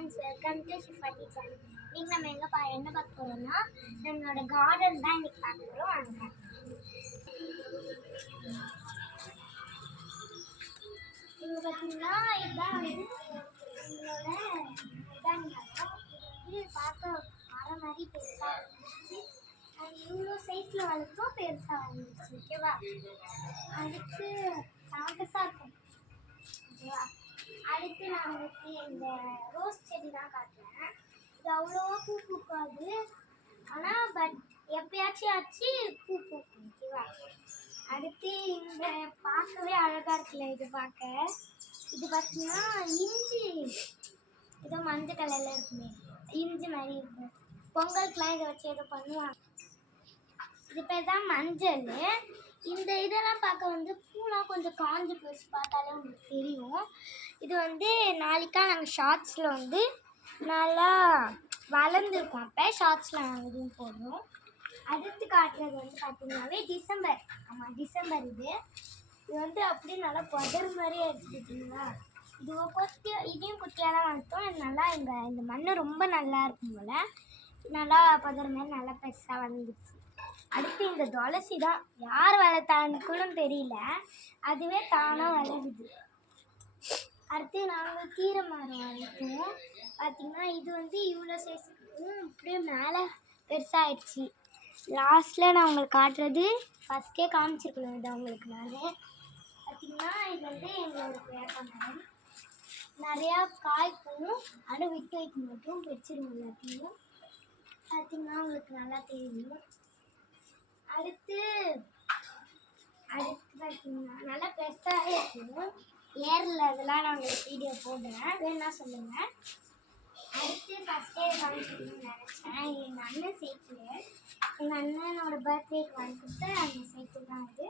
Friends, welcome to ஷிஃபாட்டி channel. இன்னைக்கு நம்ம என்ன பார்க்க போறோம்னா நம்மளோட கார்டன் தான் இன்னைக்கு பார்க்க போறோம். வாங்க. இங்க பார்த்தீங்கன்னா இதுதான் வந்து நம்மளோட இதான் இது பார்க்க மரம் மாதிரி பெருசாக இருந்துச்சு. இவ்வளோ சைஸில் வளர்த்தோம், பெருசாக வந்துச்சு. ஓகேவா? அதுக்கு சாகஸாக இருக்கும். ஓகேவா? அடுத்து நான் உங்களுக்கு இந்த ரோஸ் செடி தான் காட்டுறேன். இது அவ்வளோவா பூ பூக்காது, ஆனால் பட் எப்பயாச்சும் ஆச்சு பூ பூக்கும். ஓகேவா? அடுத்து இந்த பார்க்கவே அழகாக இருக்குல்ல, இது பார்க்க. இது பார்த்தீங்கன்னா இஞ்சி, ஏதோ மஞ்சள் கலரில் இருக்குமே, இஞ்சி மாதிரி இருக்கும். பொங்கலுக்குலாம் இதை வச்சு ஏதோ பண்ணுவாங்க. இது பேர் தான் மஞ்சள். இந்த இதெல்லாம் பார்க்க வந்து பூலாம் கொஞ்சம் காஞ்சி போச்சு, பார்த்தாலே உங்களுக்கு தெரியும். இது வந்து நாளைக்கா நாங்கள் ஷார்ட்ஸில் வந்து நல்லா வளர்ந்துருக்கோம். அப்போ ஷார்ட்ஸில் நாங்கள் இதுவும் போடுறோம். அடுத்து காட்டுறது வந்து பார்த்தீங்கன்னாவே டிசம்பர். ஆமாம், டிசம்பர். இது வந்து அப்படியே நல்லா புதர் மாதிரியே எடுத்துக்கிட்டிங்களா. இது இதையும் குட்டியாக தான் வளர்த்தோம். இது நல்லா இந்த மண் ரொம்ப நல்லா இருக்கும் போல், நல்லா புதர் மாதிரி நல்லா பெருசாக வளர்ந்துச்சு. அடுத்து இந்த துளசி தான் யார் வளர்த்தான்னு கூட தெரியல, அதுவே தானாக வளருது. அடுத்து நாங்கள் கீரை மரம் வளர்த்தோம். பார்த்திங்கன்னா இது வந்து இவ்வளோ சைஸுக்கு அப்படியே மேலே பெருசாகிடுச்சு. லாஸ்ட்டில் நான் உங்களுக்கு காட்டுறது ஃபஸ்ட்டே காமிச்சிருக்கணும். இது உங்களுக்கு நான் பார்த்திங்கன்னா இது வந்து எங்களோட வேப்பமரம். நிறையா காய்க்கும், ஆனால் விட்டு வைக்க மட்டும் பிடிச்சிடும் எல்லாத்தையும். பார்த்திங்கன்னா உங்களுக்கு நல்லா தெரியும். அடுத்து பார்த்தீங்கன்னா நல்லா பெருசாகவே இருக்கும். ஏரில் இதெல்லாம் நான் உங்களுக்கு வீடியோ போடுறேன், வேணா சொல்லுங்கள். அடுத்து ஃபஸ்ட்டே காமிக்கணும்னு நினச்சேன். எங்கள் அண்ணன் சைக்கிள், எங்கள் அண்ணனோட பர்த்டேக்கு வாங்கி கொடுத்து அந்த சைக்கிள் தான் இது.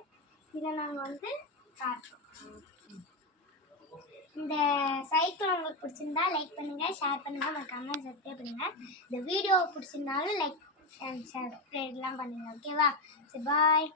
இதை நாங்கள் வந்து காட்டுறோம். இந்த சைக்கிள் உங்களுக்கு பிடிச்சிருந்தா லைக் பண்ணுங்கள், ஷேர் பண்ணுங்கள், மறக்காம சப்ஸ்கிரைப் பண்ணுங்கள். இந்த வீடியோ பிடிச்சிருந்தாலும் லைக் அண்ட் சப்ஸ்கிரைப்லாம் பண்ணுங்கள். ஓகேவா? சரி, பாய்.